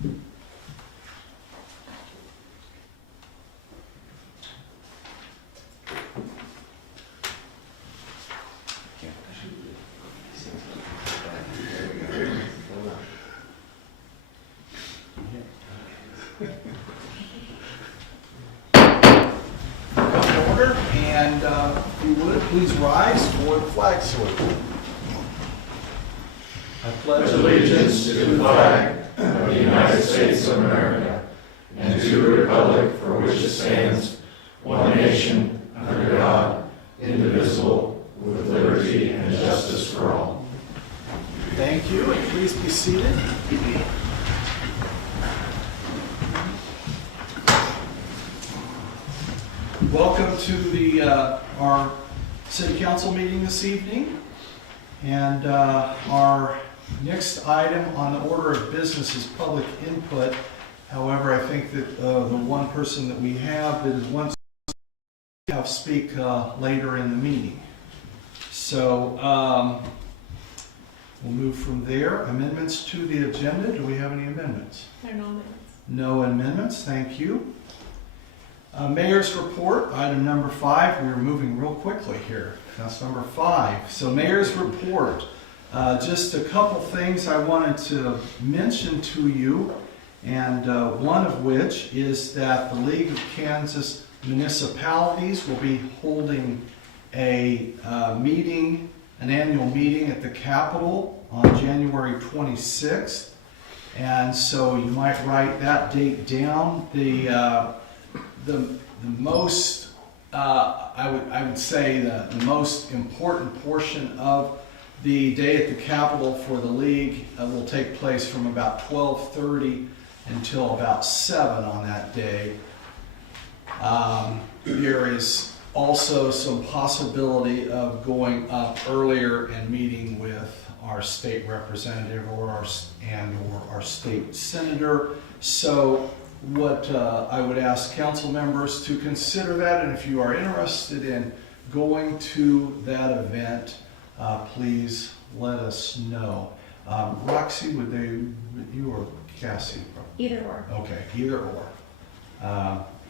Order, and if you would, please rise for the flag salute. I pledge Allegiance to the flag of the United States of America and to the republic for which it stands, one nation, under God, indivisible, with liberty and justice for all. Thank you, and please be seated. Welcome to our City Council meeting this evening. And our next item on the order of business is public input. However, I think that the one person that we have that is wants to have speak later in the meeting. So we'll move from there. Amendments to the agenda. Do we have any amendments? There are no amendments. No amendments. Thank you. Mayor's report, item number 5. We're moving real quickly here. That's number 5. So Mayor's report. Just a couple things I wanted to mention to you, and one of which is that the League of Kansas Municipalities will be holding a meeting, an annual meeting at the Capitol on January 26th. And so you might write that date down. The most, I would say the most important portion of the day at the Capitol for the League will take place from about 12:30 until about 7 on that day. There is also some possibility of going up earlier and meeting with our state representative or our state senator. So what I would ask council members to consider that, and if you are interested in going to that event, please let us know. Roxy, you or Cassie? Either or. Okay, either or.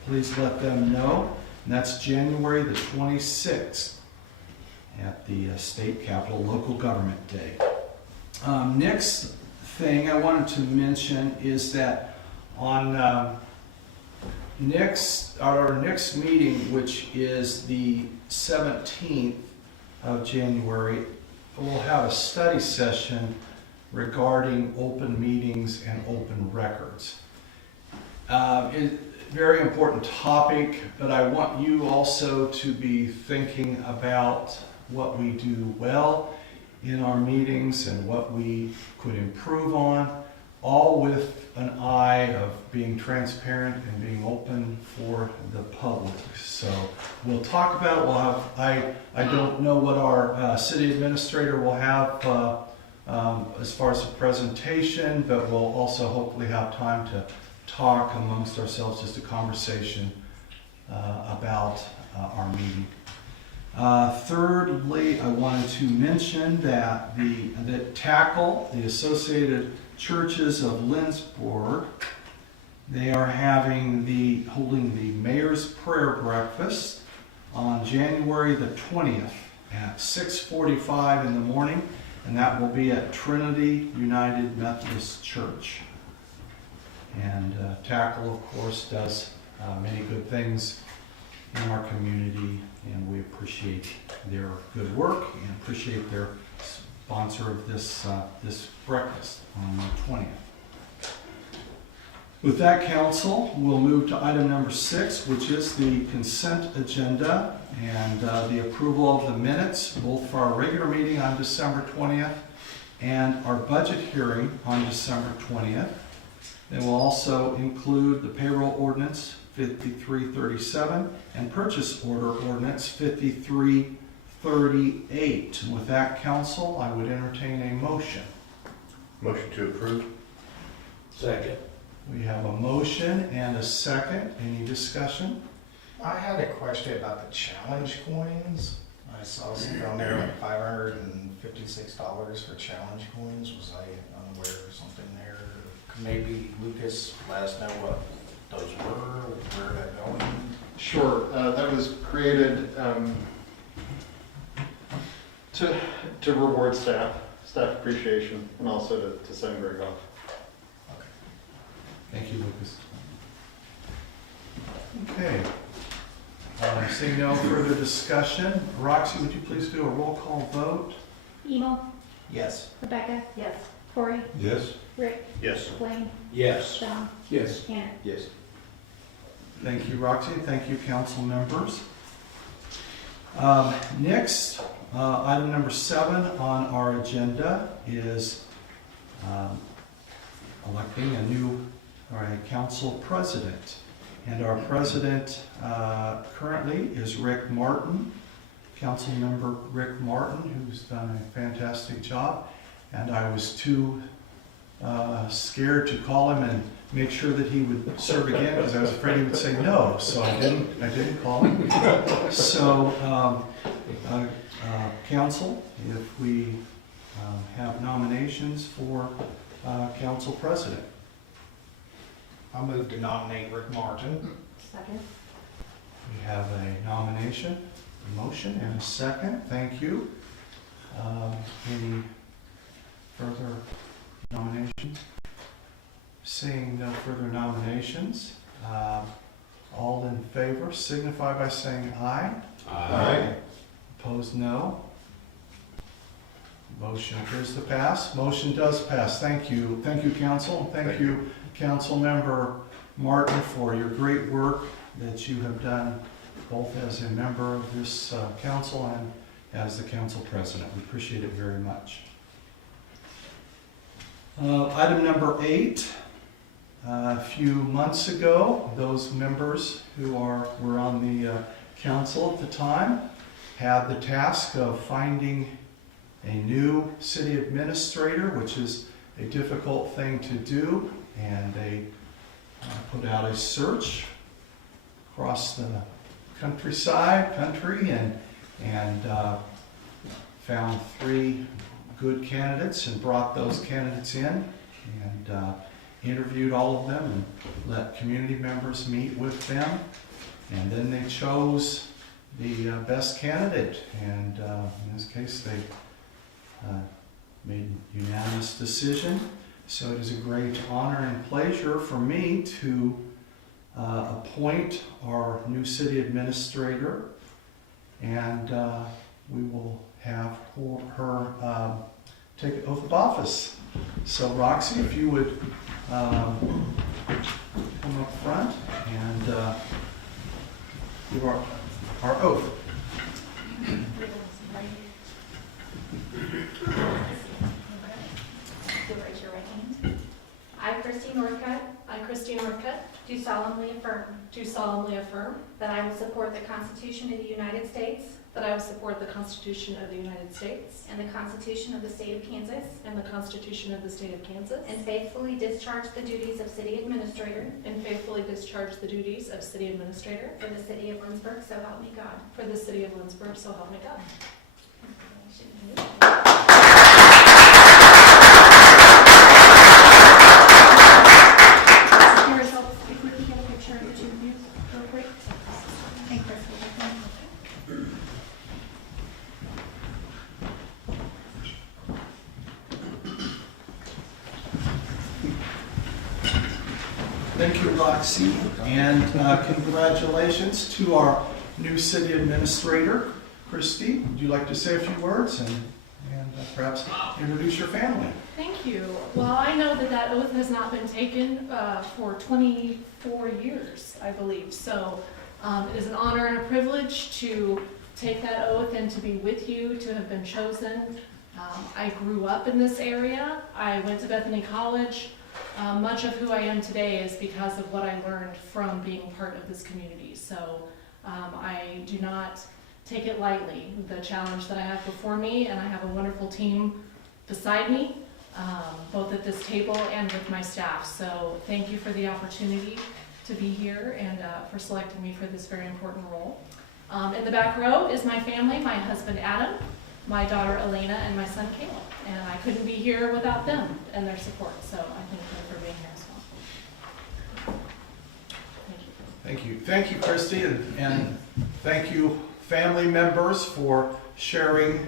Please let them know. And that's January the 26th at the State Capitol Local Government Day. Next thing I wanted to mention is that on our next meeting, which is the 17th of January, we'll have a study session regarding open meetings and open records. Very important topic, but I want you also to be thinking about what we do well in our meetings and what we could improve on, all with an eye of being transparent and being open for the public. So we'll talk about it. We'll have, I don't know what our city administrator will have as far as the presentation, but we'll also hopefully have time to talk amongst ourselves, just a conversation about our meeting. Thirdly, I wanted to mention that the TACL, the Associated Churches of Lindsborg, they are holding the Mayor's Prayer Breakfast on January the 20th at 6:45 in the morning, and that will be at Trinity United Methodist Church. And TACL, of course, does many good things in our community, and we appreciate their good work and appreciate their sponsor of this breakfast on the 20th. With that, council, we'll move to item number 6, which is the consent agenda and the approval of the minutes, both for our regular meeting on December 20th and our budget hearing on December 20th. They will also include the payroll ordinance 5337 and purchase order ordinance 5338. And with that, council, I would entertain a motion. Motion to approve. Second. We have a motion and a second. Any discussion? I had a question about the challenge coins. I saw some down there like $556 for challenge coins. Was I unaware of something there? maybe Lucas, let us know what those were, where they're going. Sure, that was created to reward staff appreciation, and also to send Greg off. Thank you, Lucas. Okay. Seeing no further discussion, Roxy, would you please do a roll call vote? Emo, Yes. Rebecca, Yes. Corey, Yes. Rick, Yes. Blaine, Yes. John, Yes. Tanner. Yes. Thank you, Roxy. Thank you, council members. Next, item number 7 on our agenda is electing a council president. And our president currently is Rick Martin, council member Rick Martin, who's done a fantastic job. And I was too scared to call him and make sure that he would serve again because I was afraid he would say no. So I didn't call him. So, council, if we have nominations for council president. I'll move to nominate Rick Martin. Second. We have a nomination, a motion, and a second. Thank you. Any further nominations? Seeing no further nominations, all in favor signify by saying aye. Aye. Opposed, no. Motion appears to pass. Motion does pass. Thank you. Thank you, council. Thank you, council member Martin, for your great work that you have done both as a member of this council and as the council president. We appreciate it very much. Item number 8. A few months ago, those members who were on the council at the time had the task of finding a new city administrator, which is a difficult thing to do, and they put out a search across the country and found 3 good candidates and brought those candidates in and interviewed all of them and let community members meet with them, and then they chose the best candidate, and in this case they made a unanimous decision. So it is a great honor and pleasure for me to appoint our new city administrator, and we will have her take an oath of office. So Roxy, if you would come up front and give our oath. You'll raise your right hand. I, Christine Northcutt, Do solemnly affirm do solemnly affirm that I will support the Constitution of the United States that I will support the Constitution of the United States and the Constitution of the State of Kansas, and the Constitution of the State of Kansas, and faithfully discharge the duties of city administrator and faithfully discharge the duties of city administrator for the city of Lindsborg, so help me God. for the city of Lindsborg, so help me God. Secure yourself, if we can get a picture of the 2 of you real quick. Thank you. Thank you, Roxy, and congratulations to our new city administrator, Christy. Would you like to say a few words and perhaps introduce your family? Thank you. Well, I know that oath has not been taken for 24 years, I believe. So it is an honor and a privilege to take that oath and to be with you, to have been chosen. I grew up in this area. I went to Bethany College. Much of who I am today is because of what I learned from being part of this community. So I do not take it lightly, the challenge that I have before me, and I have a wonderful team beside me, both at this table and with my staff. So thank you for the opportunity to be here and for selecting me for this very important role. In the back row is my family, my husband Adam, my daughter Elena, and my son Caleb. And I couldn't be here without them and their support, so I thank them for being here. Thank you. Thank you, Christy, and thank you, family members, for sharing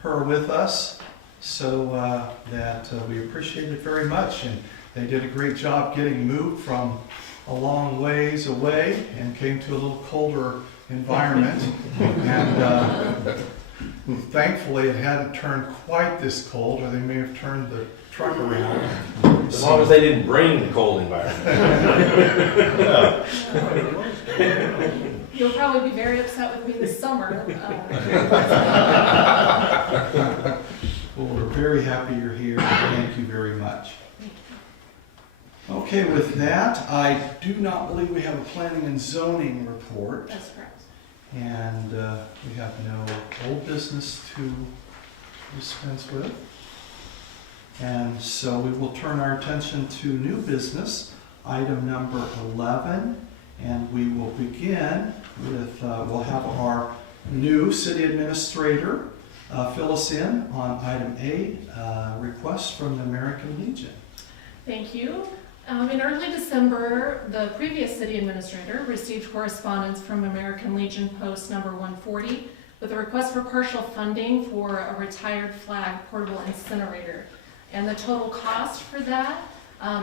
her with us. So that we appreciate it very much. And they did a great job getting moved from a long ways away and came to a little colder environment. And thankfully, it hadn't turned quite this cold, or they may have turned the truck around. As long as they didn't bring the cold environment. You'll probably be very upset with me this summer. Well, we're very happy you're here. Thank you very much. Okay, with that, I do not believe we have a planning and zoning report. That's correct. And we have no old business to dispense with. And so we will turn our attention to new business, item number 11. And we will begin with, we'll have our new city administrator fill us in on item A, request from the American Legion. Thank you. In early December, the previous city administrator received correspondence from American Legion Post number 140 with a request for partial funding for a retired flag portable incinerator. And the total cost for that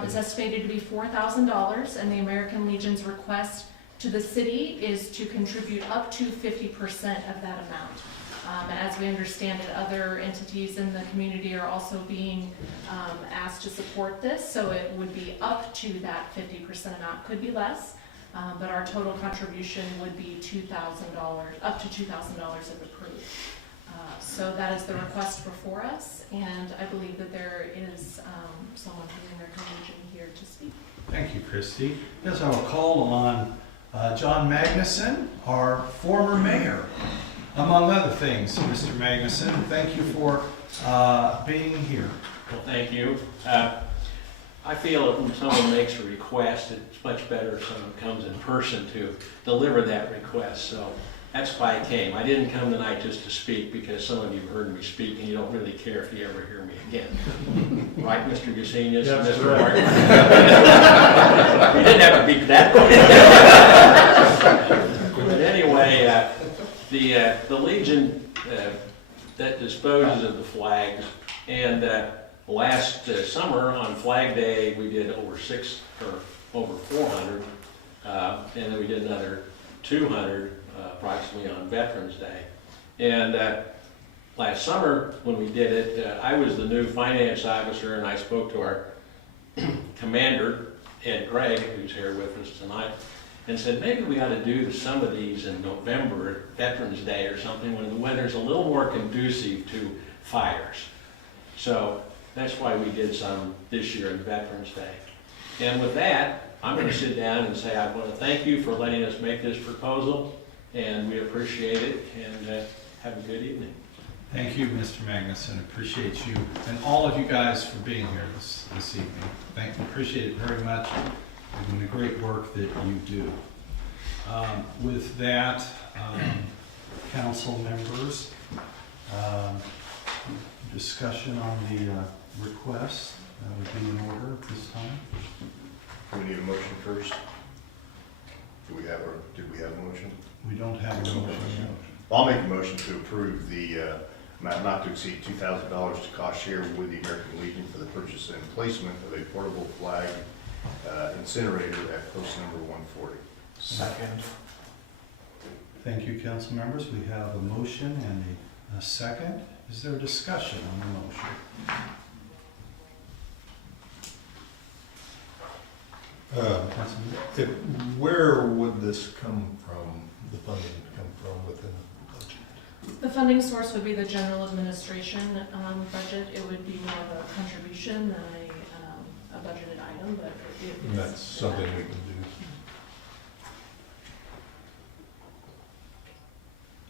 is estimated to be $4,000, and the American Legion's request to the city is to contribute up to 50% of that amount. As we understand it, other entities in the community are also being asked to support this, so it would be up to that 50% amount. Could be less, but our total contribution would be $2,000, up to $2,000 if approved. So that is the request before us, and I believe that there is someone from the American Legion here to speak. Thank you, Christy. Yes, I will call on John Magnuson, our former mayor, among other things. Mr. Magnuson, thank you for being here. Well, thank you. I feel that when someone makes a request, it's much better if someone comes in person to deliver that request. So that's why I came. I didn't come tonight just to speak because some of you have heard me speak and you don't really care if you ever hear me again. Right, Mr. Gusenius and Mr. Martin? You didn't have to beat that way. But anyway, the Legion that disposes of the flags, and last summer on Flag Day we did over 400, and then we did another 200 approximately on Veterans Day. And last summer when we did it, I was the new finance officer, and I spoke to our commander, Ed Craig, who's here with us tonight, and said maybe we ought to do some of these in November, Veterans Day or something, when the weather's a little more conducive to fires. So that's why we did some this year on Veterans Day. And with that, I'm going to sit down and say I want to thank you for letting us make this proposal, and we appreciate it, and have a good evening. Thank you, Mr. Magnuson. Appreciate you and all of you guys for being here this evening. Appreciate it very much. And the great work that you do. With that, council members, discussion on the request would be in order at this time. Do we need a motion first? Did we have a motion? We don't have a motion yet. I'll make a motion to approve the amount not to exceed $2,000 to cost share with the American Legion for the purchase and placement of a portable flag incinerator at post number 140. Second. Thank you, council members. We have a motion and a second. Is there discussion on the motion? Where would this come from, the funding come from within the budget? The funding source would be the general administration budget. It would be more of a contribution than a budgeted item, but And that's something we can do.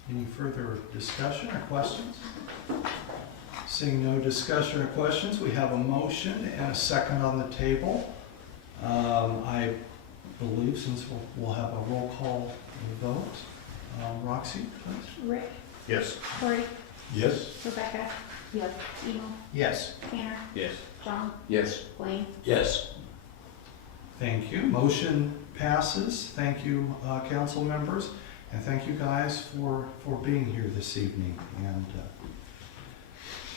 Any further discussion or questions? Seeing no discussion or questions, we have a motion and a second on the table. I believe since we'll have a roll call vote. Roxy, please. Rick, Yes. Corey, Yes? Rebecca. Yep. Emo, Yes. Tanner, Yes. John, Yes. Blaine. Yes. Thank you. Motion passes. Thank you, council members, and thank you guys for being here this evening. And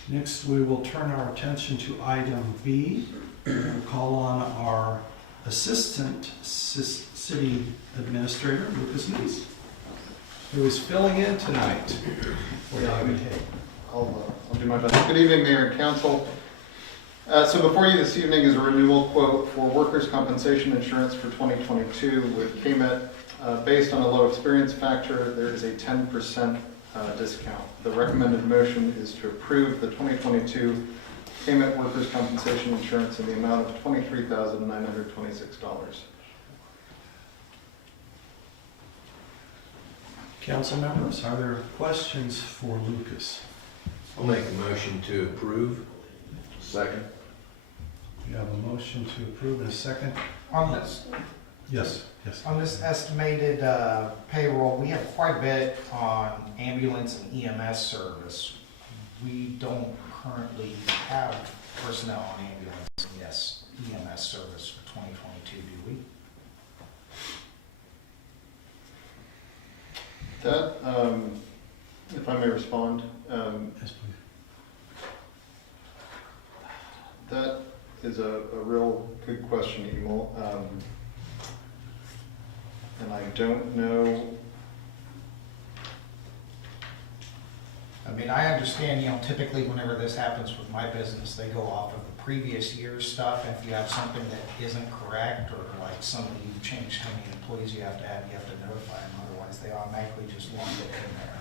next, we will turn our attention to item B. We'll call on our Assistant City Administrator, Lucas Neese, who is filling in tonight for item A. I'll do my best. Good evening, Mayor and Council. So before you this evening is a renewal quote for workers' compensation insurance for 2022 with KMET. Based on a low experience factor, there is a 10% discount. The recommended motion is to approve the 2022 KMET workers' compensation insurance in the amount of $23,926. Council members, are there questions for Lucas? I'll make a motion to approve. Second. We have a motion to approve and a second. On this, Yes. on this estimated payroll, we have quite a bit on ambulance and EMS service. We don't currently have personnel on ambulance, yes, EMS service for 2022, do we? That, if I may respond, Yes, please. that is a real good question, Emil. And I don't know. I mean, I understand, typically whenever this happens with my business, they go off of the previous year's stuff. If you have something that isn't correct, or like somebody, you changed how many employees you have to notify them, otherwise they automatically just lump it in there.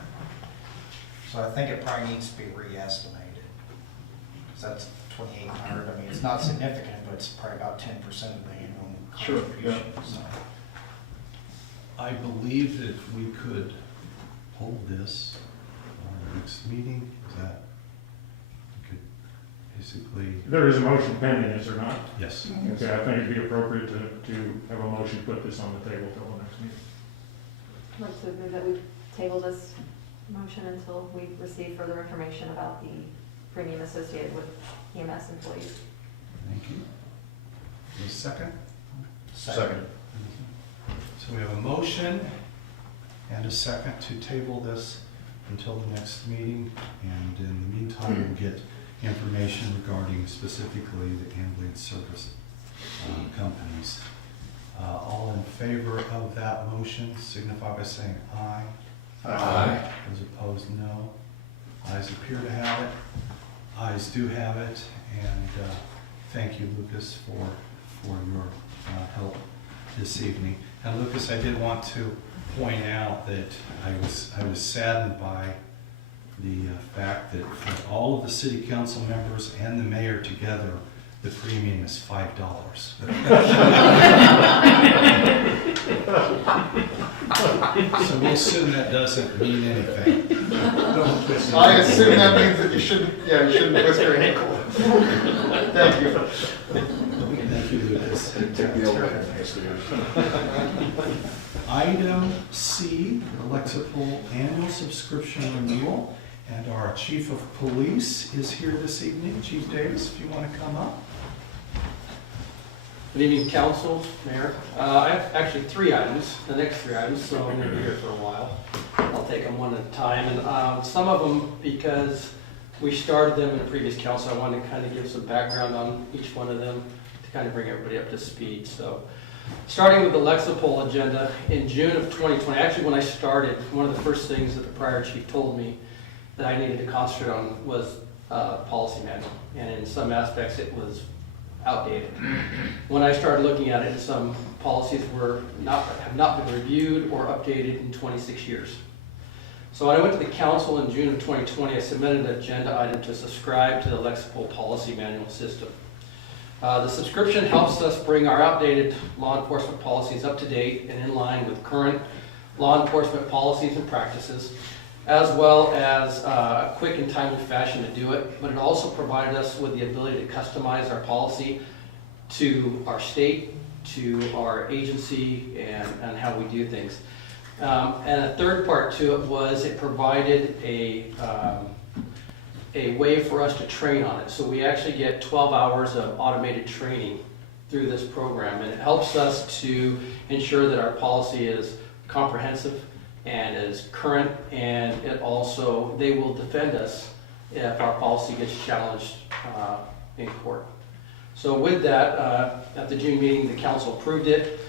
So I think it probably needs to be re-estimated. Because that's 2,800, I mean, it's not significant, but it's probably about 10% of the annual Sure, contribution. So. I believe that we could hold this on our next meeting. Is that, we could basically, There is a motion pending, is there not? yes. Okay, I think it'd be appropriate to have a motion to put this on the table till the next meeting. I'd like to move that we table this motion until we receive further information about the premium associated with EMS employees. Thank you. A second? Second. So we have a motion and a second to table this until the next meeting. And in the meantime, we'll get information regarding specifically the ambulance service companies. All in favor of that motion signify by saying aye. Aye. Those opposed, no. Ayes appear to have it. Ayes do have it. And thank you, Lucas, for your help this evening. And Lucas, I did want to point out that I was saddened by the fact that for all of the city council members and the mayor together, the premium is $5. So we'll assume that doesn't mean anything. I assume that means that you shouldn't twist your ankle. Thank you. Thank you, Lucas. Item C, the Lexipol annual subscription renewal. And our chief of police is here this evening. Chief Davis, if you want to come up. Good evening, council, mayor. I have actually 3 items, the next 3 items, so I'm going to be here for a while. I'll take them one at a time. And some of them, because we started them in the previous council, I wanted to kind of give some background on each one of them to kind of bring everybody up to speed. So, starting with the Lexipol agenda, in June of 2020, actually when I started, one of the first things that the prior chief told me that I needed to concentrate on was policy manual. And in some aspects, it was outdated. When I started looking at it, some policies have not been reviewed or updated in 26 years. So when I went to the council in June of 2020, I submitted an agenda item to subscribe to the Lexipol policy manual system. The subscription helps us bring our outdated law enforcement policies up to date and in line with current law enforcement policies and practices, as well as a quick and timely fashion to do it, but it also provided us with the ability to customize our policy to our state, to our agency, and how we do things. And a third part to it was it provided a way for us to train on it. So we actually get 12 hours of automated training through this program. And it helps us to ensure that our policy is comprehensive and is current, and it also, they will defend us if our policy gets challenged in court. So with that, at the June meeting, the council approved it.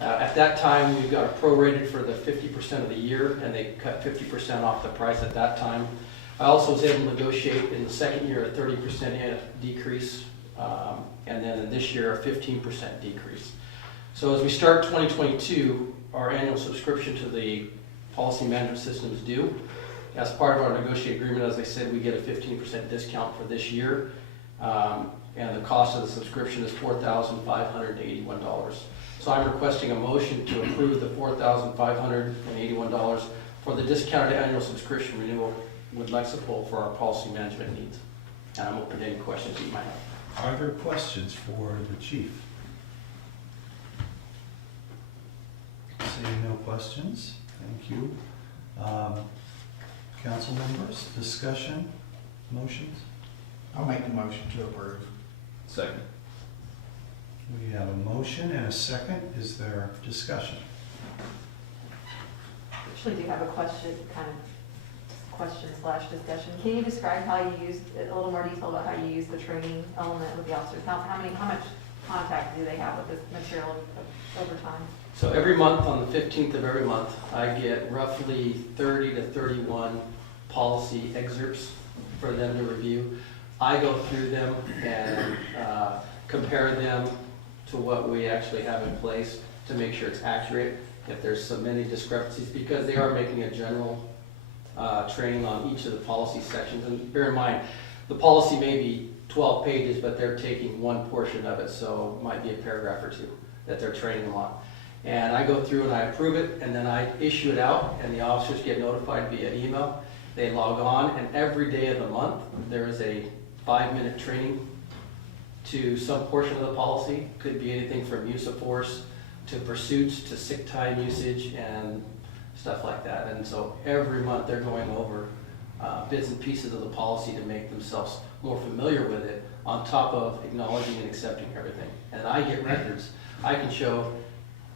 At that time, we got it prorated for the 50% of the year, and they cut 50% off the price at that time. I also was able to negotiate in the second year a 30% decrease, and then in this year a 15% decrease. So as we start 2022, our annual subscription to the policy management system is due. As part of our negotiated agreement, as I said, we get a 15% discount for this year, and the cost of the subscription is $4,581. So I'm requesting a motion to approve the $4,581 for the discounted annual subscription renewal with Lexipol for our policy management needs. And I'm open to any questions you might have. Are there questions for the chief? Seeing no questions, thank you. Council members, discussion, motions? I'll make the motion to approve. Second. We have a motion and a second. Is there discussion? Actually do have a question, kind of question/discussion. Can you describe how you use, a little more detail about how you use the training element with the officers? How much contact do they have with this material over time? So every month, on the 15th of every month, I get roughly 30 to 31 policy excerpts for them to review. I go through them and compare them to what we actually have in place to make sure it's accurate. If there's so many discrepancies, because they are making a general training on each of the policy sections. And bear in mind, the policy may be 12 pages, but they're taking one portion of it, so it might be a paragraph or two that they're training them on. And I go through and I approve it, and then I issue it out, and the officers get notified via email. They log on, and every day of the month, there is a 5-minute training to some portion of the policy. Could be anything from use of force to pursuits to sick time usage and stuff like that. And so every month they're going over bits and pieces of the policy to make themselves more familiar with it, on top of acknowledging and accepting everything. And I get records. I can show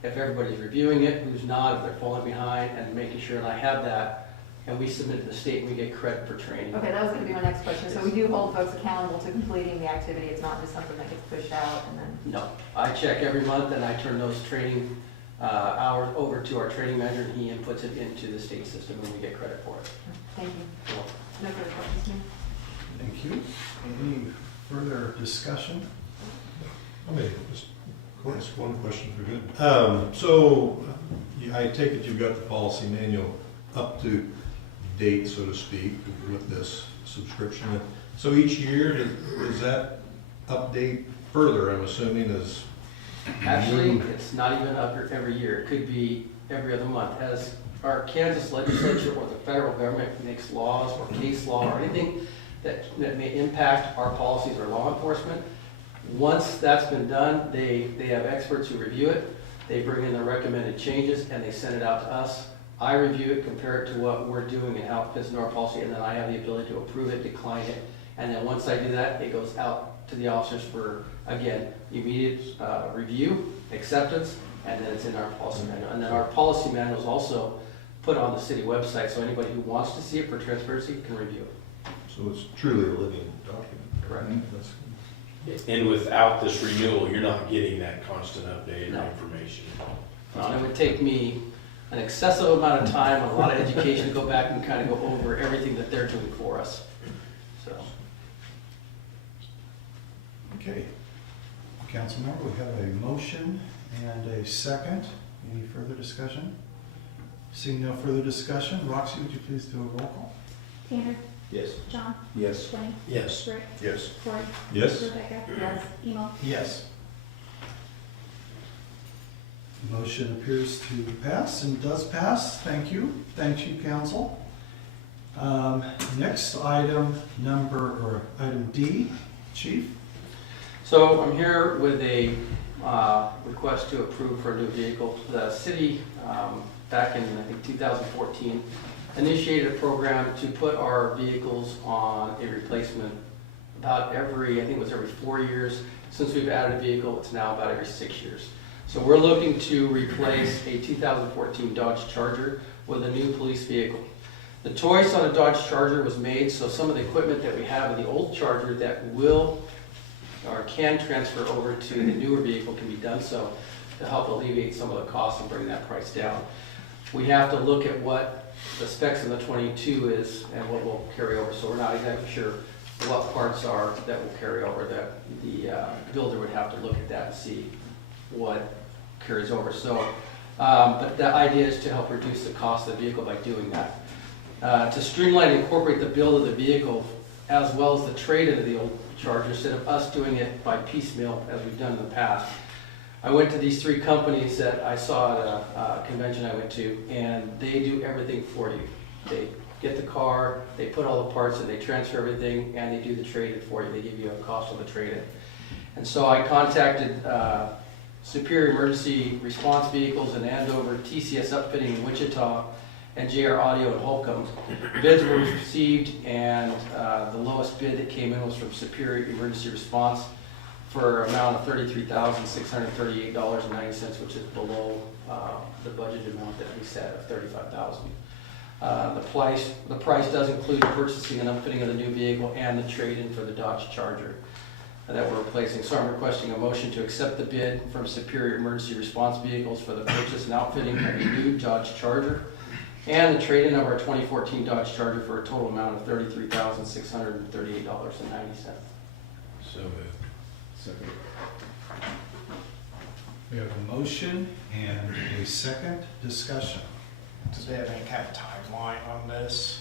if everybody's reviewing it, who's not, if they're falling behind, and making sure, and I have that, and we submit to the state and we get credit for training. Okay, that was gonna be my next question. So we do hold folks accountable to completing the activity. It's not just something that gets pushed out and then. No, I check every month and I turn those training hours over to our training manager, and he inputs it into the state system and we get credit for it. Thank you. No further questions, ma'am? Thank you. Any further discussion? I mean, just one question for good. So I take it you've got the policy manual up to date, so to speak, with this subscription. So each year, does that update further, I'm assuming, as... Actually, it's not even up every year. It could be every other month. As our Kansas legislature or the federal government makes laws or case law or anything that may impact our policies or law enforcement, once that's been done, they have experts who review it. They bring in the recommended changes and they send it out to us. I review it, compare it to what we're doing and how it fits into our policy, and then I have the ability to approve it, decline it. And then once I do that, it goes out to the officers for, again, immediate review, acceptance, and then it's in our policy manual. And then our policy manual is also put on the city website, so anybody who wants to see it for transparency can review it. So it's truly a living document. Correct. That's And without this renewal, you're not getting that constant update No. or information. It would take me an excessive amount of time, a lot of education to go back and kind of go over everything that they're doing for us. So, Okay. Councilmember, we have a motion and a second. Any further discussion? Seeing no further discussion, Roxy, would you please do a roll call? Tanner, Yes. John, Yes. Blaine, Yes. Rick, Yes. Cory, Yes. Rebecca. Yes. Emo. Yes. Motion appears to pass and does pass. Thank you. Thank you, council. Next item item D, Chief. so I'm here with a request to approve for a new vehicle. The city, back in, I think, 2014, initiated a program to put our vehicles on a replacement about every 4 years. since we've added a vehicle, it's now about every 6 years. So we're looking to replace a 2014 Dodge Charger with a new police vehicle. The choice on a Dodge Charger was made so some of the equipment that we have in the old Charger that will or can transfer over to the newer vehicle can be done so to help alleviate some of the costs and bring that price down. We have to look at what the specs in the 22 is and what will carry over, so we're not exactly sure what parts are that will carry over. That the builder would have to look at that and see what carries over. So, but the idea is to help reduce the cost of the vehicle by doing that. To streamline and incorporate the build of the vehicle as well as the trade-in of the old Charger instead of us doing it by piecemeal as we've done in the past. I went to these 3 companies that I saw at a convention I went to, and they do everything for you. They get the car, they put all the parts in, they transfer everything, and they do the trade-in for you. They give you a cost of the trade-in. And so I contacted Superior Emergency Response Vehicles in Andover, TCS Upfitting in Wichita, and JR Audio in Holcomb. Bids were received, and the lowest bid that came in was from Superior Emergency Response for an amount of $33,638.90, which is below the budget amount that we set of $35,000. The price does include purchasing and upfitting of the new vehicle and the trade-in for the Dodge Charger that we're replacing. So I'm requesting a motion to accept the bid from Superior Emergency Response Vehicles for the purchase and outfitting of a new Dodge Charger and the trade-in of our 2014 Dodge Charger for a total amount of $33,638.90. So moved. Second. We have a motion and a second discussion. Does they have any kind of timeline on this?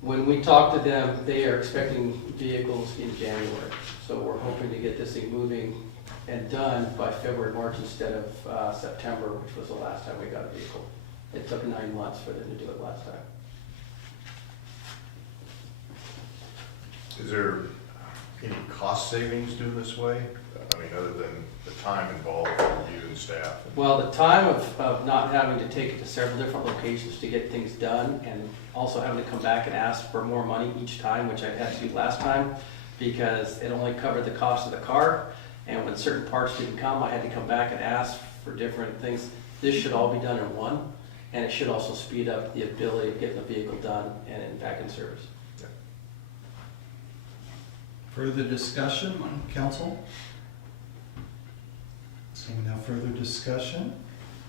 When we talk to them, they are expecting vehicles in January. So we're hoping to get this thing moving and done by February, March instead of September, which was the last time we got a vehicle. It took 9 months for them to do it last time. Is there any cost savings doing this way? I mean, other than the time involved for you and staff? Well, the time of not having to take it to several different locations to get things done and also having to come back and ask for more money each time, which I had to do last time because it only covered the cost of the car. And when certain parts didn't come, I had to come back and ask for different things. This should all be done in one, and it should also speed up the ability of getting the vehicle done and back in service. Further discussion on council? Seeing no further discussion,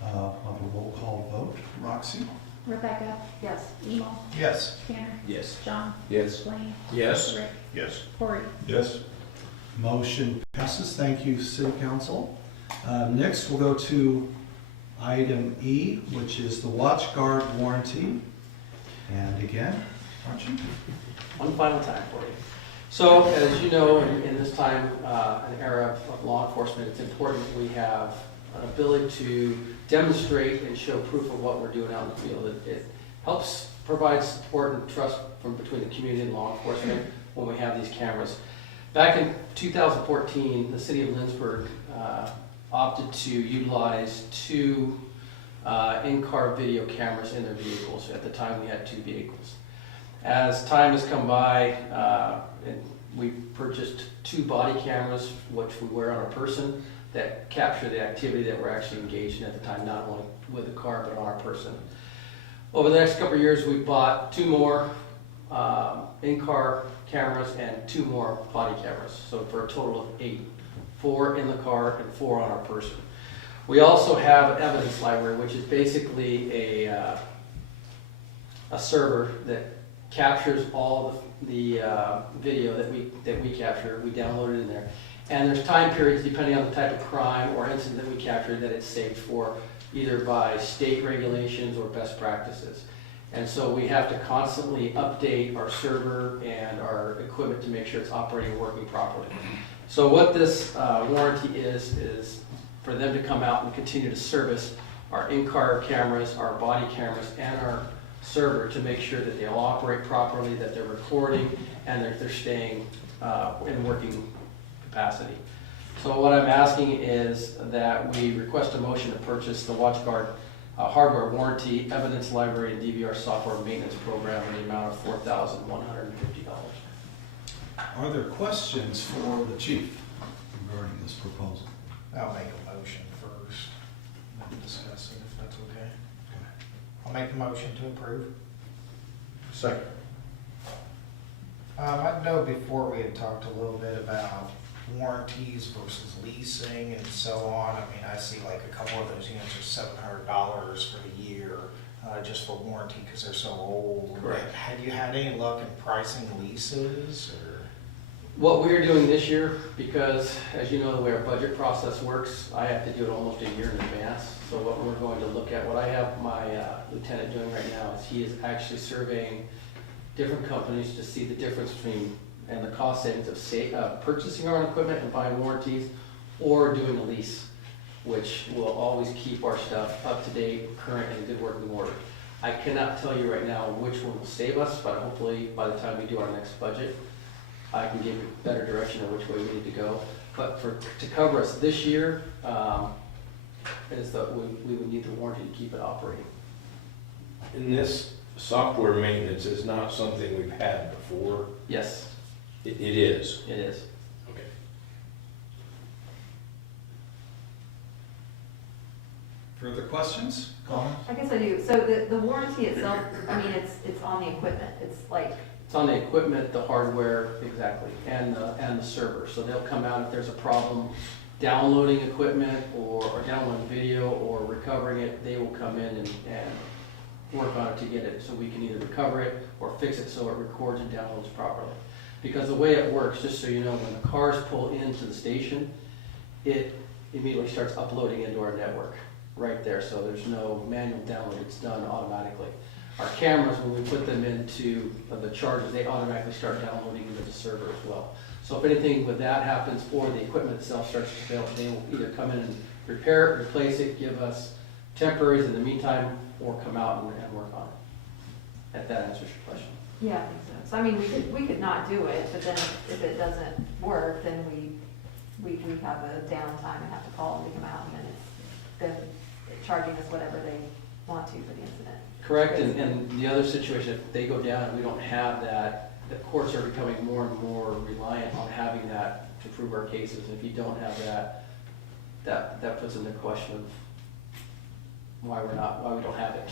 I'll have a roll call vote. Roxy? Rebecca, Yes. Emo, Yes. Tanner, Yes. John, Yes. Blaine, Yes. Rick, Yes. Cory. Yes. Motion passes. Thank you, City Council. Next, we'll go to item E, which is the watch guard warranty. And again, Archie? One final time for you. So, as you know, in this time, an era of law enforcement, it's important we have an ability to demonstrate and show proof of what we're doing out in the field. It helps provide support and trust from between the community and law enforcement when we have these cameras. Back in 2014, the city of Lindsborg opted to utilize 2 in-car video cameras in their vehicles. At the time, we had 2 vehicles. As time has come by, we purchased 2 body cameras, which we wear on a person, that capture the activity that we're actually engaged in at the time, not only with the car, but on our person. Over the next couple of years, we bought 2 more in-car cameras and 2 more body cameras, so for a total of 8. 4 in the car and 4 on our person. We also have an evidence library, which is basically a server that captures all the video that we capture. We download it in there, and there's time periods depending on the type of crime or incident that we capture that it's saved for, either by state regulations or best practices. And so we have to constantly update our server and our equipment to make sure it's operating and working properly. So what this warranty is for them to come out and continue to service our in-car cameras, our body cameras, and our server to make sure that they all operate properly, that they're recording, and that they're staying in working capacity. So what I'm asking is that we request a motion to purchase the WatchGuard hardware warranty, evidence library, and DVR software maintenance program in the amount of $4,150. Are there questions for the chief? regarding this proposal? I'll make a motion first, and then discuss it if that's okay. I'll make the motion to approve. Second. I know before we had talked a little bit about warranties versus leasing and so on. I mean, I see like a couple of those units are $700 for the year, just for warranty because they're so old. Correct. Have you had any luck in pricing leases or? What we're doing this year, because as you know, the way our budget process works, I have to do it almost a year in advance. So what we're going to look at, what I have my lieutenant doing right now is he is actually surveying different companies to see the difference between and the cost savings of purchasing our own equipment and buying warranties or doing a lease, which will always keep our stuff up to date, current, and in good working order. I cannot tell you right now which one will save us, but hopefully by the time we do our next budget, I can give you better direction of which way we need to go. But to cover us this year, is that we would need the warranty to keep it operating. And this software maintenance is not something we've had before. Yes, It is. it is. Okay. Further questions, comments? I guess I do. So the warranty itself, I mean, it's on the equipment. It's like, It's on the equipment, the hardware, exactly, and the server. So they'll come out if there's a problem downloading equipment or downloading video or recovering it, they will come in and work on it to get it so we can either recover it or fix it so it records and downloads properly. Because the way it works, just so you know, when the cars pull into the station, it immediately starts uploading into our network right there. So there's no manual download, it's done automatically. Our cameras, when we put them into the charges, they automatically start downloading into the server as well. So if anything with that happens or the equipment itself starts to fail, they will either come in and repair it, replace it, give us temporaries in the meantime, or come out and work on it. If that answers your question. yeah, I think so. So I mean, we could not do it, but then if it doesn't work, then we have a downtime and have to call them to come out, and then it's them charging us whatever they want to for the incident. Correct, and the other situation, if they go down and we don't have that, the courts are becoming more and more reliant on having that to prove our cases. And if you don't have that, that puts into question of why we don't have it.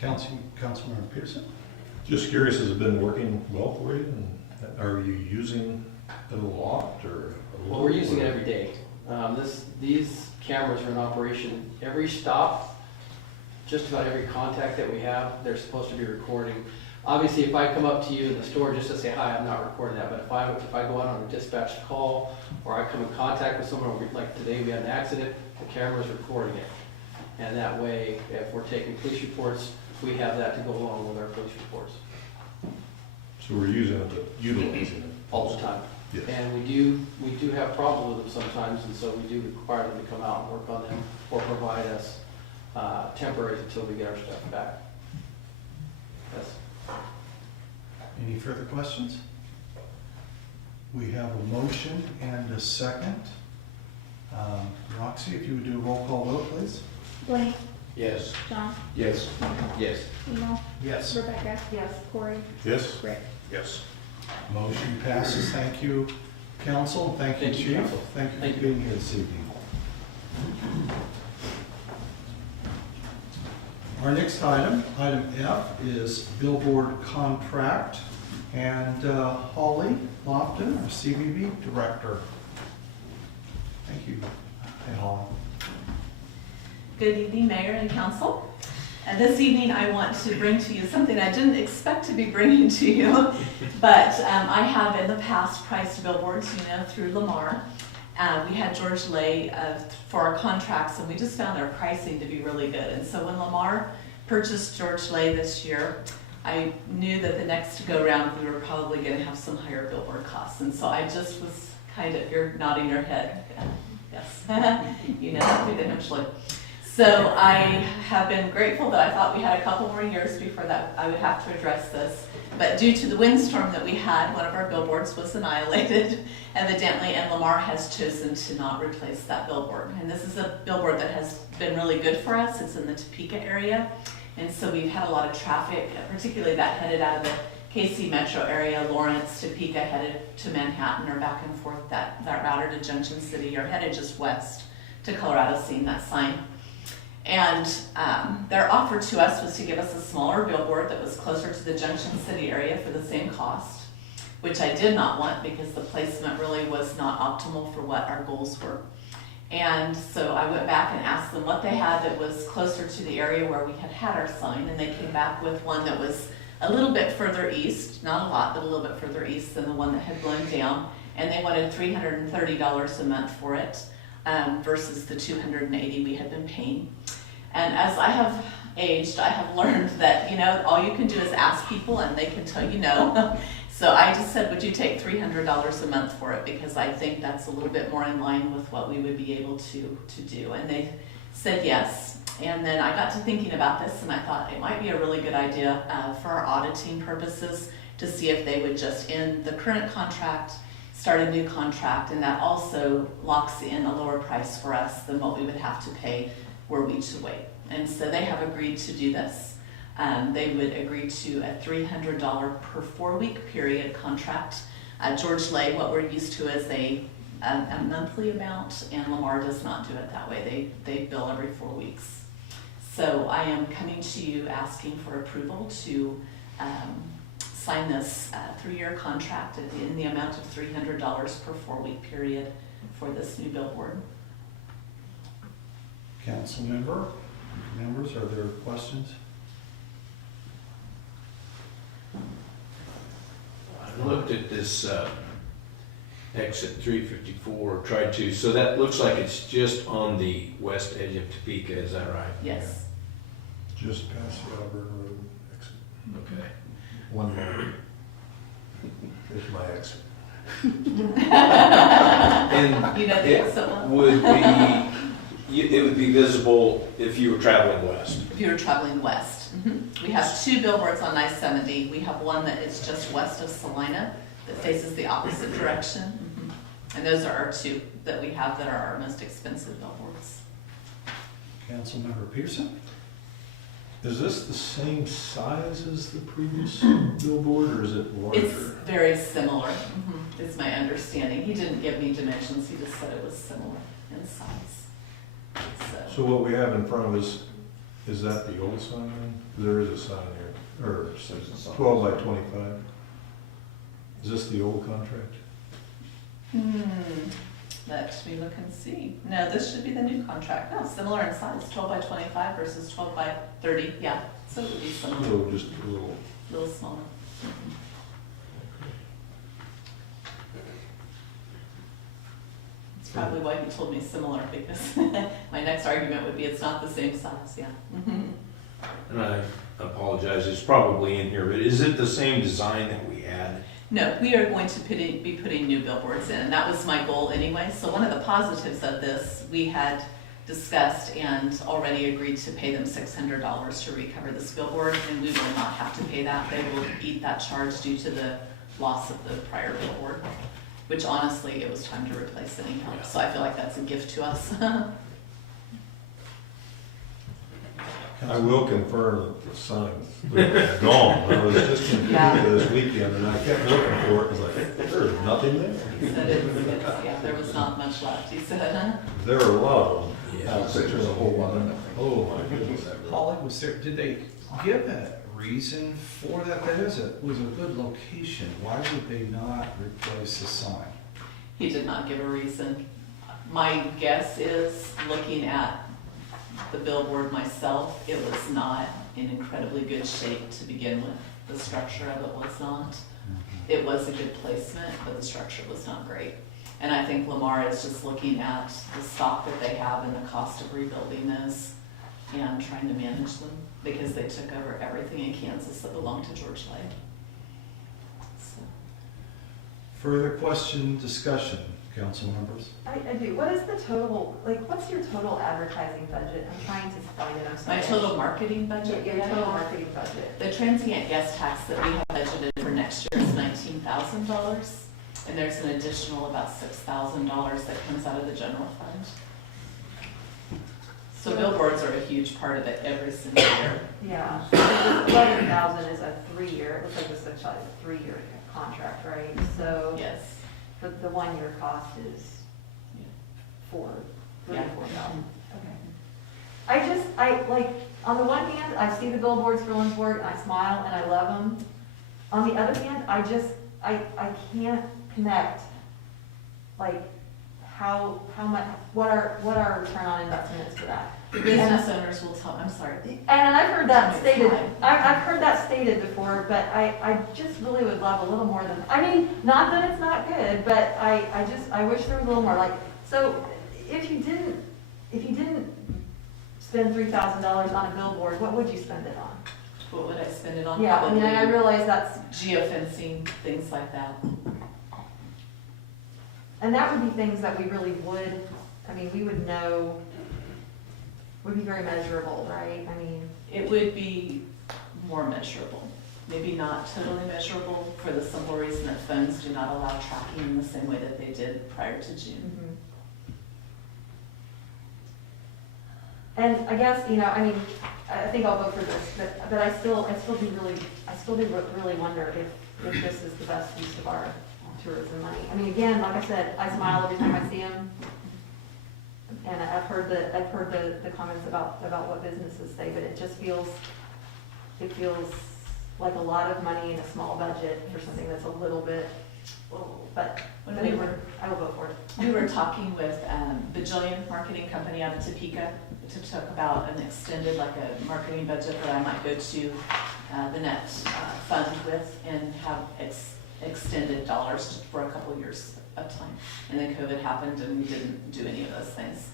Councilman Peterson? Just curious, has it been working well for you? And are you using it a lot or? Well, we're using it every day. These cameras are in operation every stop, just about every contact that we have, they're supposed to be recording. Obviously, if I come up to you in the store just to say, hi, I'm not recording that, but if I go out on a dispatched call, or I come in contact with someone, like today we had an accident, the camera's recording it. And that way, if we're taking police reports, we have that to go along with our police reports. So we're using it, utilizing it? All the time. Yes. And we do have problems with them sometimes, and so we do require them to come out and work on them, or provide us temporary until we get our stuff back. Yes. Any further questions? We have a motion and a second. Roxy, if you would do a roll call vote, please. Blaine, Yes. John, Yes. Yes. Emo, Yes. Rebecca, Yes. Corey, Yes? Rick. Yes. Motion passes. Thank you, council. Thank you, Thank you, chief. council. Thank you Thank for you. being here this evening. Our next item, item F, is billboard contract. And Holly Lofton, our CBB director. Thank you. Hey, Holly. Good evening, Mayor and Council. And this evening, I want to bring to you something I didn't expect to be bringing to you, but I have in the past priced billboards, through Lamar. We had George Lay for our contracts, and we just found their pricing to be really good. And so when Lamar purchased George Lay this year, I knew that the next go-round, we were probably going to have some higher billboard costs. And so I just was you're nodding your head. Yes, eventually. So I have been grateful that I thought we had a couple more years before that I would have to address this. But due to the windstorm that we had, one of our billboards was annihilated, evidently, and Lamar has chosen to not replace that billboard. And this is a billboard that has been really good for us. It's in the Topeka area. And so we've had a lot of traffic, particularly that headed out of the KC metro area, Lawrence, Topeka, headed to Manhattan or back and forth that route, or to Junction City, or headed just west to Colorado, seeing that sign. And their offer to us was to give us a smaller billboard that was closer to the Junction City area for the same cost, which I did not want because the placement really was not optimal for what our goals were. And so I went back and asked them what they had that was closer to the area where we had our sign, and they came back with one that was a little bit further east, not a lot, but a little bit further east than the one that had blown down, and they wanted $330 a month for it, versus the $280 we had been paying. And as I have aged, I have learned that, you know, all you can do is ask people and they can tell you no. So I just said, would you take $300 a month for it? Because I think that's a little bit more in line with what we would be able to do. And they said yes. And then I got to thinking about this, and I thought it might be a really good idea for our auditing purposes to see if they would just end the current contract, start a new contract, and that also locks in a lower price for us than what we would have to pay were we to wait. And so they have agreed to do this. They would agree to a $300 per 4-week period contract. George Lay, what we're used to is a monthly amount, and Lamar does not do it that way. They bill every 4 weeks. So I am coming to you asking for approval to sign this 3-year contract in the amount of $300 per 4-week period for this new billboard. Council members, are there questions? I looked at this exit 354, tried to, so that looks like it's just on the west edge of Topeka, is that right? Yes. Just past the Auburn Road exit. Okay. One more. There's my exit. And You know the exit one? it would be visible if you were traveling west. If you were traveling west. We have 2 billboards on I-70. We have one that is just west of Salina that faces the opposite direction. And those are our 2 that we have that are our most expensive billboards. Councilmember Peterson? Is this the same size as the previous billboard, or is it larger? It's very similar, is my understanding. He didn't give me dimensions, he just said it was similar in size. So what we have in front of us, is that the old sign then? There is a sign here, or 12 by 25. Is this the old contract? Let me look and see. No, this should be the new contract. No, similar in size, 12 by 25 versus 12 by 30, yeah. So it would be similar, So just a little smaller. It's probably why he told me similar, because my next argument would be it's not the same size, yeah. And I apologize, it's probably in here, but is it the same design that we had? No, we are going to be putting new billboards in, and that was my goal anyway. So one of the positives of this, we had discussed and already agreed to pay them $600 to recover this billboard, and we will not have to pay that. They will eat that charge due to the loss of the prior billboard, which honestly, it was time to replace anyhow. So I feel like that's a gift to us. I will confirm that the sign was gone. I was just in Topeka this weekend, and I kept looking for it. I was like, there's nothing there. He said yeah, there was not much left. He said, There were a lot of them. Yeah. There's a whole lot of them. Oh, my goodness. Holly, did they give a reason for that? That was a good location. Why would they not replace the sign? He did not give a reason. My guess is, looking at the billboard myself, it was not in incredibly good shape to begin with. The structure of it was not. It was a good placement, but the structure was not great. And I think Lamar is just looking at the stock that they have and the cost of rebuilding those and trying to manage them, because they took over everything in Kansas that belonged to George Lay. So. Further question, discussion, council members? I do. What is the total, like, what's your total advertising budget? I'm trying to find it, I'm sorry. My total marketing budget? Your total marketing budget. The transient guest tax that we have budgeted for next year is $19,000, and there's an additional about $6,000 that comes out of the general fund. So billboards are a huge part of it every single year. Yeah, 11,000 is a 3-year, it looks like this is a 3-year contract, right? So Yes. the 1-year cost is Yeah. 34,000. Okay. I like, on the one hand, I see the billboards for Lindsborg and I smile and I love them. On the other hand, I can't connect, like, how much, what our return on investment is for that. Business owners will tell, I'm sorry. And I've heard that Tell me stated, why. I've heard that stated before, but I just really would love a little more than, I mean, not that it's not good, but I wish there was a little more, like, so if you didn't spend $3,000 on a billboard, what would you spend it on? What would I spend it on? Yeah, I mean, I Probably realize that's, geofencing, things like that. and that would be things that we really would, I mean, we would know, would be very measurable, right? I mean, It would be more measurable. Maybe not totally measurable for the simple reason that phones do not allow tracking in the same way that they did prior to June. and I guess, I mean, I think I'll vote for this, but I still do really wonder if this is the best use of our tourism money. I mean, again, like I said, I smile every time I see them. And I've heard the comments about what businesses say, but it just feels like a lot of money in a small budget for something that's a little bit, but When we were, I will vote for it. we were talking with Bajillion Marketing Company out of Topeka to talk about an extended, like a marketing budget that I might go to the net fund with and have extended dollars for a couple years of time. And then COVID happened and we didn't do any of those things.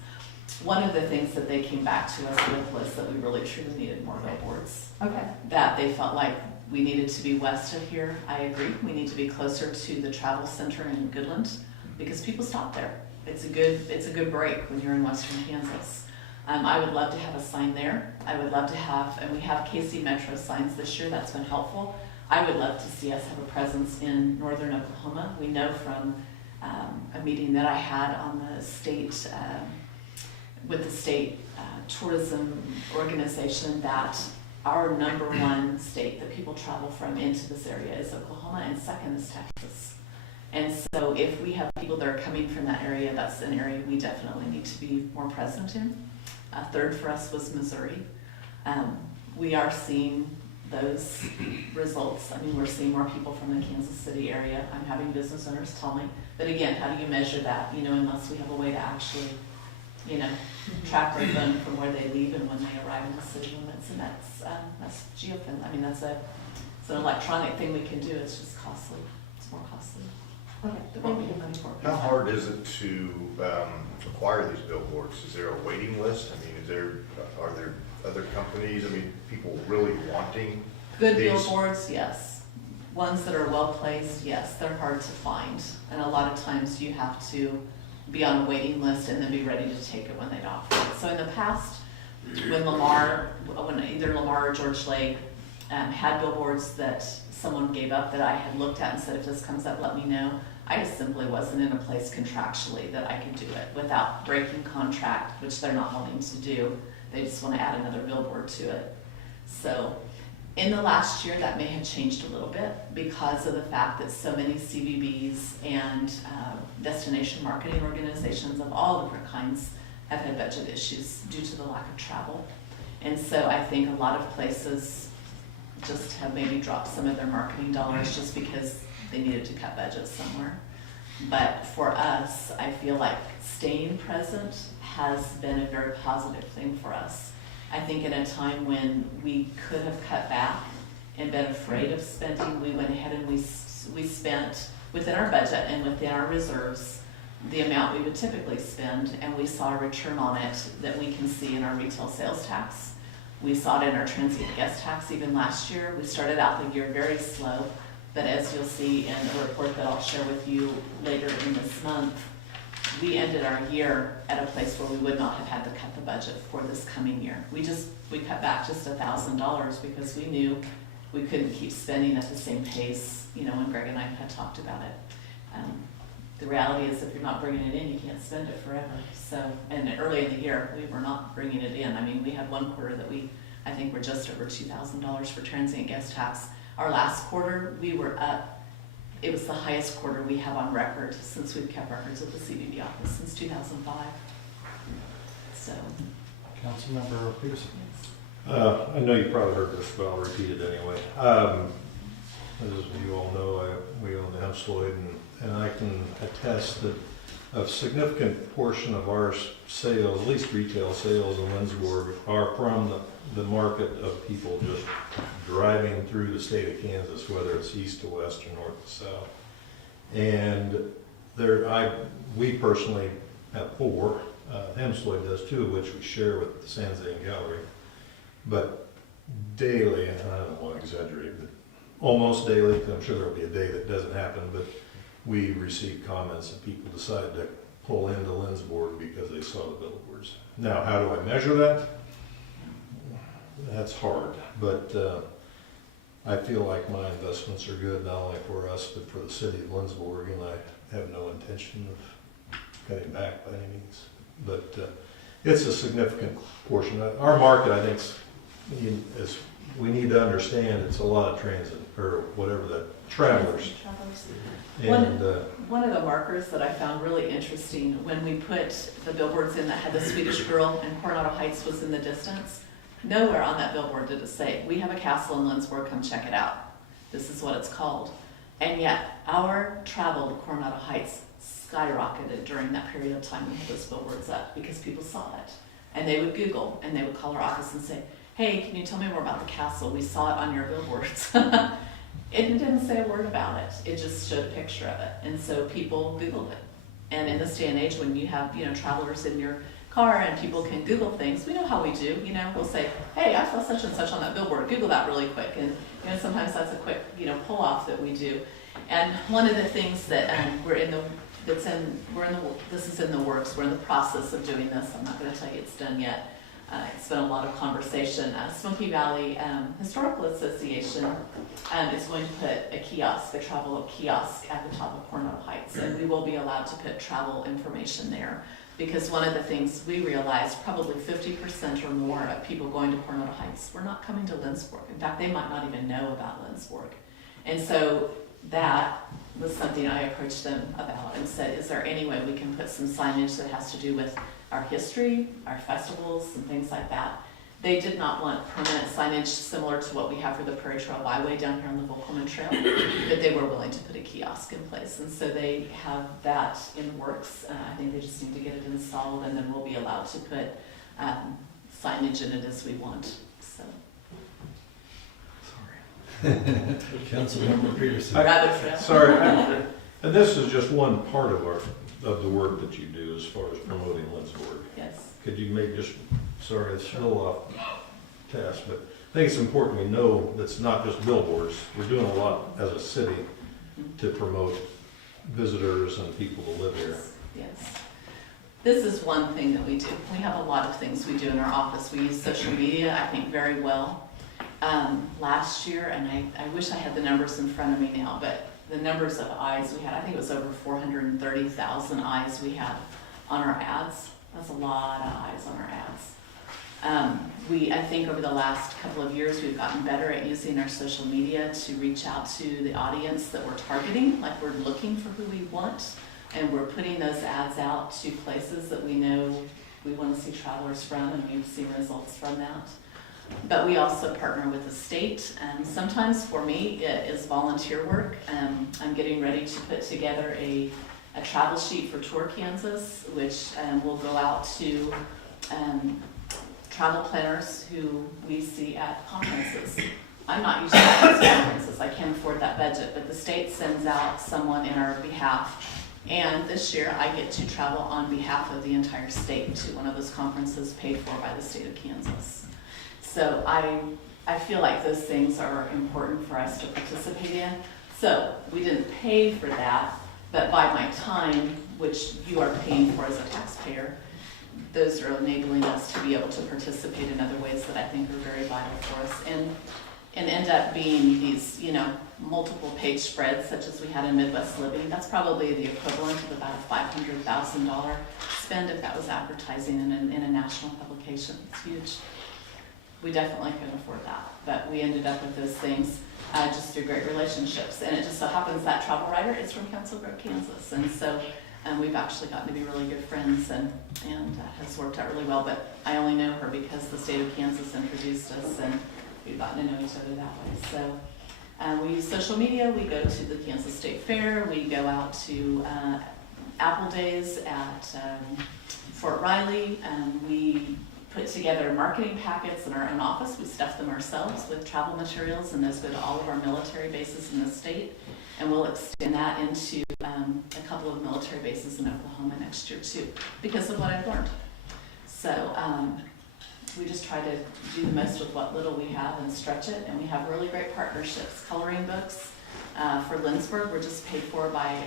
One of the things that they came back to us with was that we really truly needed more billboards. Okay. That they felt like we needed to be west of here. I agree. We need to be closer to the travel center in Goodland because people stop there. It's a good break when you're in western Kansas. I would love to have a sign there. I would love to have, and we have KC Metro signs this year. That's been helpful. I would love to see us have a presence in northern Oklahoma. We know from a meeting that I had on the state, with the state tourism organization, that our #1 state that people travel from into this area is Oklahoma, and second is Texas. And so if we have people that are coming from that area, that's an area we definitely need to be more present in. Third for us was Missouri. We are seeing those results. I mean, we're seeing more people from the Kansas City area. I'm having business owners tell me. But again, how do you measure that, unless we have a way to actually, track them from where they leave and when they arrive in the city limits, and that's geofence. I mean, it's an electronic thing we can do. It's just costly. It's more costly Okay. than what we have money for. How hard is it to acquire these billboards? Is there a waiting list? I mean, are there other companies, people really wanting Good these? billboards, yes. Ones that are well placed, yes, they're hard to find. And a lot of times you have to be on a waiting list and then be ready to take it when they offer it. So in the past, when either Lamar or George Lake had billboards that someone gave up that I had looked at and said, if this comes up, let me know. I just simply wasn't in a place contractually that I could do it without breaking contract, which they're not wanting to do. They just want to add another billboard to it. So in the last year, that may have changed a little bit because of the fact that so many CVBs and destination marketing organizations of all different kinds have had budget issues due to the lack of travel. And so I think a lot of places just have maybe dropped some of their marketing dollars just because they needed to cut budgets somewhere. But for us, I feel like staying present has been a very positive thing for us. I think in a time when we could have cut back and been afraid of spending, we went ahead and we spent within our budget and within our reserves the amount we would typically spend, and we saw a return on it that we can see in our retail sales tax. We saw it in our transient guest tax even last year. We started out the year very slow, but as you'll see in a report that I'll share with you later in this month, we ended our year at a place where we would not have had to cut the budget for this coming year. We cut back just $1,000 because we knew we couldn't keep spending at the same pace, when Greg and I had talked about it. the reality is if you're not bringing it in, you can't spend it forever. So, and early in the year, we were not bringing it in. I mean, we had one quarter that I think we're just over $2,000 for transient guest tax. Our last quarter, we were up, it was the highest quarter we have on record since we've kept records at the CBB office since 2005. So. Councilmember Peterson. I know you probably heard this, but I'll repeat it anyway. As you all know, we own the Hempstead, and I can attest that a significant portion of our sales, at least retail sales in Lindsborg, are from the market of people just driving through the state of Kansas, whether it's east to west or north to south. And we personally have 4. Hempstead does 2, which we share with the San Zane Gallery. But daily, and I don't want to exaggerate, but almost daily, 'cause I'm sure there'll be a day that doesn't happen, but we receive comments that people decide to pull into Lindsborg because they saw the billboards. Now, how do I measure that? That's hard, but I feel like my investments are good, not only for us, but for the city of Lindsborg, and I have no intention of cutting back by any means. But it's a significant portion. Our market, I think, is we need to understand it's a lot of transit, or whatever, the travelers. And One of the markers that I found really interesting, when we put the billboards in that had the Swedish girl and Coronado Heights was in the distance, nowhere on that billboard did it say, we have a castle in Lindsborg, come check it out. This is what it's called. And yet, our travel to Coronado Heights skyrocketed during that period of time we had those billboards up because people saw it. And they would Google, and they would call our office and say, hey, can you tell me more about the castle? We saw it on your billboards. It didn't say a word about it. It just showed a picture of it. And so people Googled it. And in this day and age, when you have, travelers in your car and people can Google things, we know how we do. We'll say, hey, I saw such and such on that billboard. Google that really quick. And, sometimes that's a quick, pull off that we do. And one of the things that this is in the works. We're in the process of doing this. I'm not going to tell you it's done yet. It's been a lot of conversation. Smoky Valley Historical Association is going to put a kiosk, a travel kiosk at the top of Coronado Heights, and we will be allowed to put travel information there. Because one of the things we realized, probably 50% or more of people going to Coronado Heights were not coming to Lindsborg. In fact, they might not even know about Lindsborg. And so that was something I approached them about and said, is there any way we can put some signage that has to do with our history, our festivals, and things like that? They did not want permanent signage similar to what we have for the Prairie Trail Byway down here on the Volkelman Trail, but they were willing to put a kiosk in place. And so they have that in works. I think they just need to get it installed, and then we'll be allowed to put signage in it as we want. So. Councilmember Peterson. Rabbit trail. Sorry, and this is just one part of the work that you do as far as promoting Lindsborg. Yes. Could you make just, sorry, it's a little off task, but I think it's important we know that's not just billboards. We're doing a lot as a city to promote visitors and people to live here. Yes. This is one thing that we do. We have a lot of things we do in our office. We use social media, I think, very well. Last year, and I wish I had the numbers in front of me now, but the numbers of eyes we had, I think it was over 430,000 eyes we had on our ads. That's a lot of eyes on our ads. I think over the last couple of years, we've gotten better at using our social media to reach out to the audience that we're targeting, like we're looking for who we want, and we're putting those ads out to places that we know we want to see travelers from, and we've seen results from that. But we also partner with the state, and sometimes for me it is volunteer work. I'm getting ready to put together a travel sheet for Tour Kansas, which will go out to travel planners who we see at conferences. I'm not usually at those conferences, I can't afford that budget, but the state sends out someone in our behalf. And this year I get to travel on behalf of the entire state to one of those conferences paid for by the state of Kansas. So I feel like those things are important for us to participate in. So we didn't pay for that, but by my time, which you are paying for as a taxpayer, those are enabling us to be able to participate in other ways that I think are very vital for us. and end up being these, multiple page spreads such as we had in Midwest Living. That's probably the equivalent of about a $500,000 spend if that was advertising in a national publication. It's huge. We definitely couldn't afford that, but we ended up with those things just through great relationships. And it just so happens that travel writer is from Council Grove, Kansas. And so we've actually gotten to be really good friends and has worked out really well. But I only know her because the state of Kansas introduced us and we've gotten to know each other that way. So we use social media. We go to the Kansas State Fair. We go out to Apple Days at Fort Riley. We put together marketing packets in our own office. We stuff them ourselves with travel materials, and those go to all of our military bases in the state. And we'll extend that into a couple of military bases in Oklahoma next year too, because of what I've learned. So we just try to do the most with what little we have and stretch it. And we have really great partnerships. Coloring books for Lindsborg were just paid for by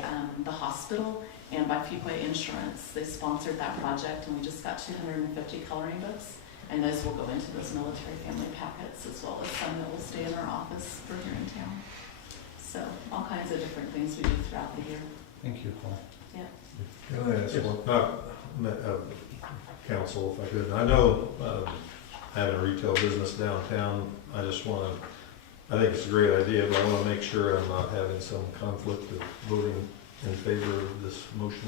the hospital and by Fuquay Insurance. They sponsored that project, and we just got 250 coloring books. And those will go into those military family packets, as well as some that will stay in our office for here in town. So all kinds of different things we do throughout the year. Thank you, Paul. Yeah. Can I ask one, council, if I could? I know having a retail business downtown, I just want to, I think it's a great idea, but I want to make sure I'm not having some conflict of voting in favor of this motion.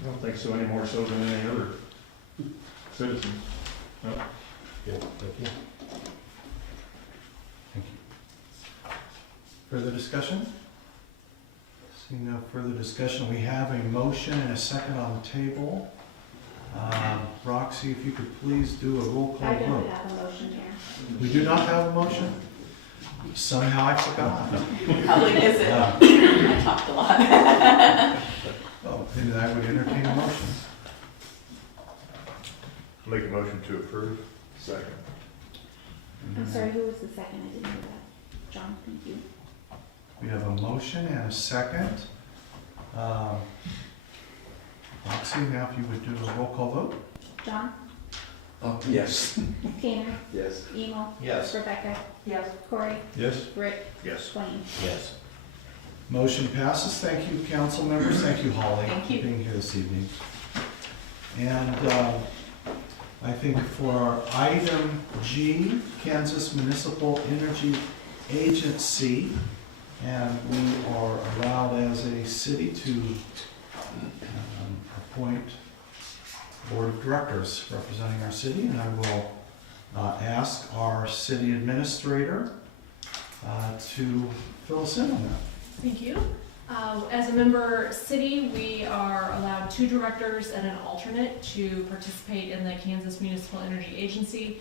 I don't think so, any more so than any other citizen. No. Okay, thank you. Thank you. Further discussion? Seeing no further discussion, we have a motion and a second on the table. Roxy, if you could please do a roll call I don't vote. have a motion here. We do not have a motion? Somehow I forgot. Probably is it. I talked a lot. Oh, then I would entertain a motion. Make a motion to approve. Second. I'm sorry, who was the second? I didn't hear that. John, thank you. We have a motion and a second. Roxy, now if you would do a roll call vote? John, Yes. Tanner, Yes. Emil, Yes. Rebecca, Yes. Corey, Yes? Rick, Yes. Wayne. Yes. Motion passes. Thank you, council members. Thank you, Holly, Thank you. for being here this evening. And I think for our item G, Kansas Municipal Energy Agency, and we are allowed as a city to appoint board of directors representing our city, and I will ask our city administrator to fill us in on that. Thank you. As a member city, we are allowed 2 directors and an alternate to participate in the Kansas Municipal Energy Agency.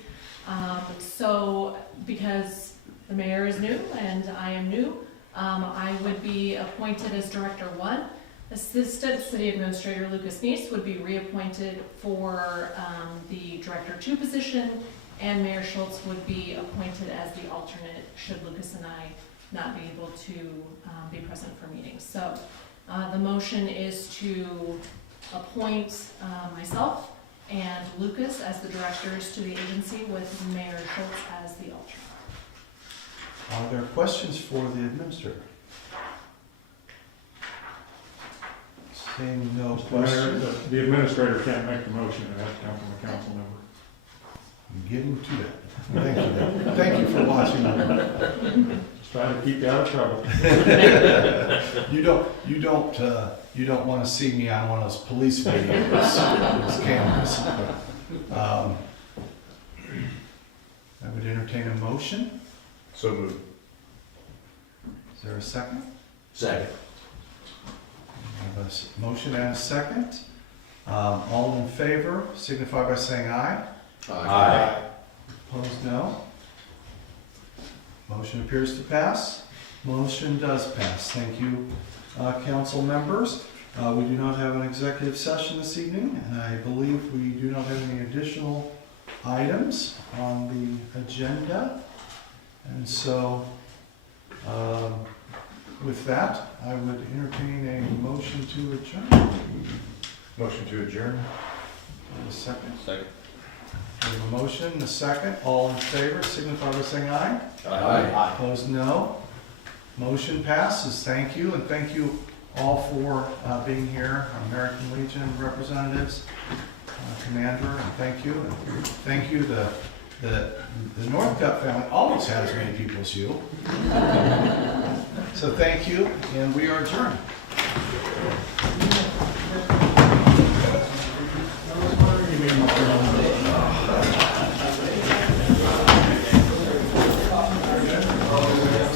So because the mayor is new and I am new, I would be appointed as Director 1. Assistant City Administrator Lucas Neese would be reappointed for the Director 2 position, and Mayor Schultz would be appointed as the alternate should Lucas and I not be able to be present for meetings. So the motion is to appoint myself and Lucas as the directors to the agency with Mayor Schultz as the alternate. Are there questions for the administrator? Seeing no questions, The administrator can't make the motion, it has to come from a council member. I'm getting to that. Thank you. Thank you for watching. Just trying to keep you out of trouble. You don't want to see me on one of those police videos, those cameras. I would entertain a motion. So moved. Is there a second? Second. We have a motion and a second. All in favor, signify by saying aye. Aye. Opposed, no. Motion appears to pass. Motion does pass. Thank you, council members. We do not have an executive session this evening, and I believe we do not have any additional items on the agenda. And so, with that, I would entertain a motion to adjourn. Motion to adjourn. A second. Second. A a motion and a second. All in favor, signify by saying aye. Aye. Opposed, no. Motion passes. Thank you, and thank you all for being here, American Legion representatives, Commander, and thank you. And thank you, the Northcutt family almost had as many people as you. So thank you, and we are adjourned.